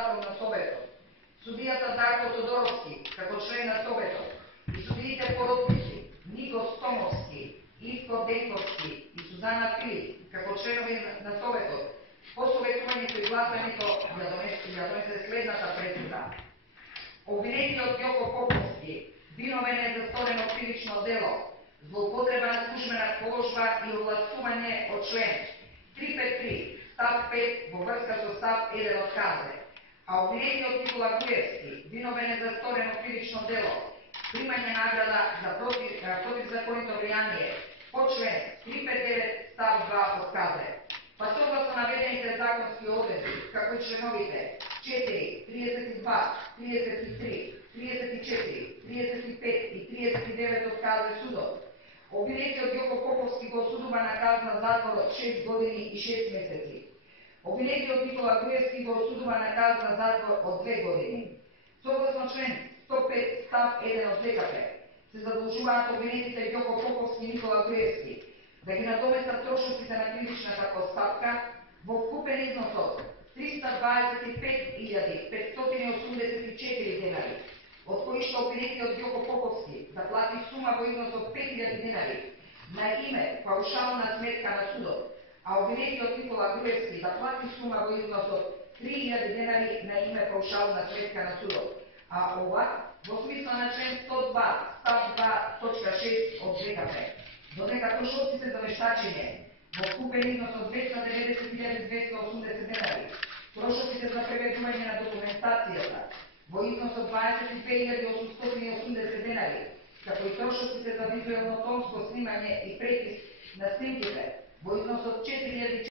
на Советот, судијата Дарко Тодоровски како член на Советот и судиите поротници Нико Стомовски, Ивко Денковски и Сузана Филип како членови на Советот, по советувањето и гласањето ја донесе следната пресуда. Обвинетиот Јоко Поповски виновен е за сторено кривично дело, злоупотреба на службена положба и овластување од член 353 став 5 во врска со став 1 од КЗ, а обвинетиот Никола Груевски виновен е за сторено кривично дело, примање награда за противзаконито влијание по член 359 став 2 од КЗ. Па согласно наведените законски одредби, како и членовите 4, 32, 33, 34, 35 и 39 од КЗ судот, обвинетиот Јоко Поповски го осудува на казна затвор од 6 години и 6 месеци. Обвинетиот Никола Груевски го осудува на казна затвор од 2 години. Согласно член 105 став 1 од ЗКП, се задолжуваат обвинетите Јоко Поповски и Никола Груевски да ги надоместат трошоците на кривичната постапка во вкупен износ од 325.584 денари, од кои што обвинетиот Јоко Поповски да плати сума во износ од 5.000 денари на име паушална сметка на судот, а обвинетиот Никола Груевски да плати сума во износ од 3.000 денари на име паушална сметка на судот, а ова во смисла на член 102 став 2 точка 6 од ЗКП. Додека трошоците за вештачење во вкупен износ од 290.280 денари, трошоците за преведување на документацијата во износ од 22.880 денари, како и трошоците за визуелно тонско снимање и препис на снимките во износ од 4.000